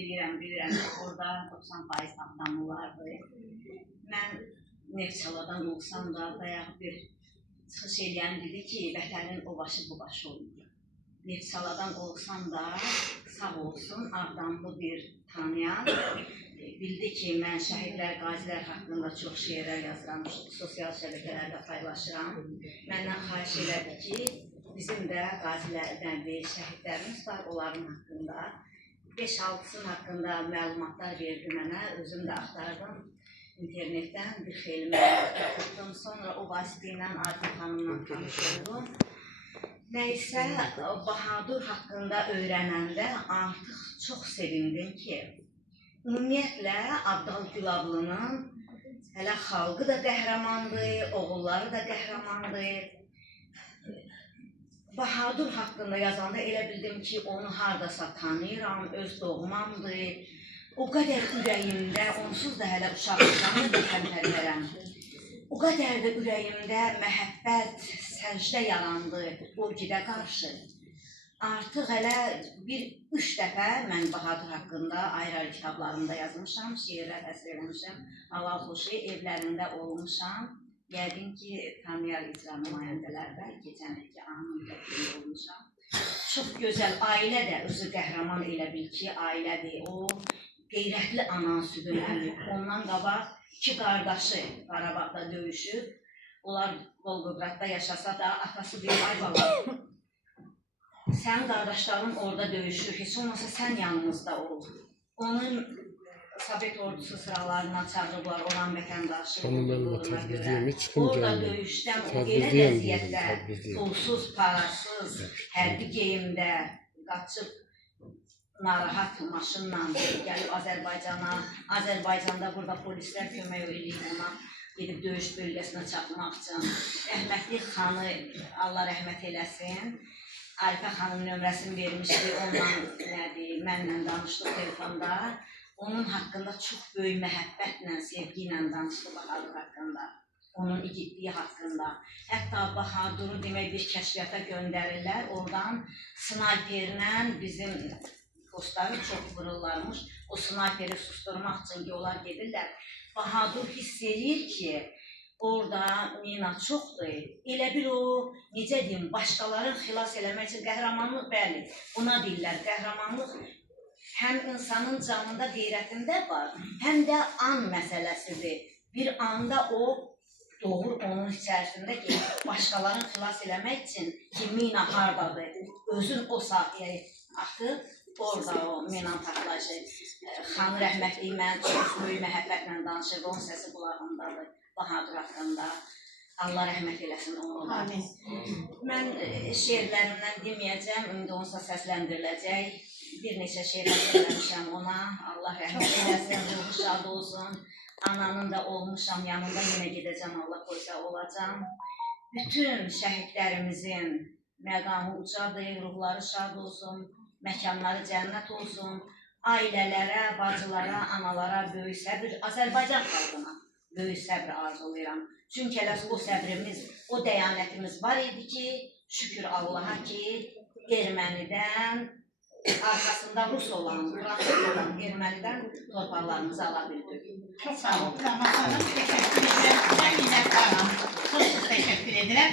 Bilirəm, orada 90% adamlardı. Mən Neftçaladan olsam da bayağı bir çıxış eləyən dedi ki, vətənin o başı bu başı olmuyor. Neftçaladan olsam da sağ olsun, Ağdamlı bir tanıyan bildi ki, mən şəhidlər, qazilər haqqında çox şeirlər yazıram, sosial şəbəkələrdə paylaşıram. Məndən xahiş elədi ki, bizim də qazilərdən şəhidlərimiz var, onların haqqında 5-6'sının haqqında məlumatlar verdi mənə, özüm də axtardım. İnternetdən bir xeyli məlumatlar tutdum. Sonra o vasitə ilə Arif xanımla tanış oldum. Nəysə, Bahadur haqqında öyrənəndə artıq çox sevindim ki, ümumiyyətlə Abdal Gülablının hələ xalqı da qəhrəmandır, oğulları da qəhrəmandır. Bahadur haqqında yazanda elə bildim ki, onu haradasa tanıyıram, öz doğmamdır. O qədər ürəyimdə, onsuz da hələ uşaqlıqdan da təmtərlərəm. O qədər də ürəyimdə məhəbbət, səcdə yarandı o gidə qarşı. Artıq hələ bir 3 dəfə mən Bahadur haqqında ayrı-ayrı kitablarımda yazmışam, şeirlər əsr eləmişəm. Halal xoşu evlərində olmuşam. Yəqin ki, tanıyar icra nümayəndələrdə keçən ilki anın təkliyi olmuşam. Çox gözəl, ailə də özü qəhrəman elə bil ki, ailədir. O qeyrətli anan südünü əmib. Ondan qabaq 2 qardaşı Qarabağda döyüşüb. Onlar Volqogradda yaşasa da atası bir ay bala. Sənin qardaşların orada döyüşür, heç olmasa sən yanımızda ol. Onun Sovet ordusu sıralarına çağırıblar olan vətəndaşı olduğuna görə. Orada döyüşdən o elə vəziyyətdə, pulsuz, parasız, hərbi geyimdə qaçıb narahat maşınla gəlib Azərbaycana. Azərbaycanda burada polislər kömək eləyib ona, gedib döyüş bölgəsinə çatmaq üçün. Rəhmətli xanı, Allah rəhmət eləsin, Arifə xanım nömrəsini vermişdi, mənlə danışdıq telefonda. Onun haqqında çox böyük məhəbbətlə, sevgi ilə danışdı Bahadur haqqında, onun igidliyi haqqında. Hətta Bahaduru demək bir kəşfiyyata göndərirlər, oradan snayperlə bizim dostları çox vururlarmış. O snayperi susturmaq üçün ki, onlar gedirlər. Bahadur hiss edir ki, orada mina çoxdur. Elə bil o, necə deyim, başqalarını xilas eləmək üçün qəhrəmanlıq, bəli, buna deyirlər, qəhrəmanlıq həm insanın canında, qeyrətində var, həm də an məsələsidir. Bir anda o doğur onun içərisində ki, başqalarını xilas eləmək üçün ki, mina haradadır, özün o sahəyə atıb, orada o mina partlayışı. Xanı rəhmətli mən çox böyük məhəbbətlə danışırdı, onun səsi qulağımdadır Bahadur haqqında. Allah rəhmət eləsin onu. Mən şeirlərimdən deməyəcəm, indi onsa səsləndiriləcək. Bir neçə şeirlər söyləmişəm ona, Allah rəhmət eləsin, ruhu şad olsun. Ananın da olmuşam, yanında yenə gedəcəm, Allah qoysa olacam. Bütün şəhidlərimizin məqamı ucadır, ruhları şad olsun, məkanları cənnət olsun. Ailələrə, bacılara, analara böyük səbir, Azərbaycan xalqına böyük səbir arzulayıram. Çünki elə o səbrimiz, o dəyanətimiz var idi ki, şükür Allaha ki, ermənidən, arkasında Rus olan, Fransız olan ermənidən torpaqlarımızı ala bildik. Çox sağ olun. Ramazanım, təşəkkür edirəm. Mən minnətdaram. Çox teşekkür edirəm.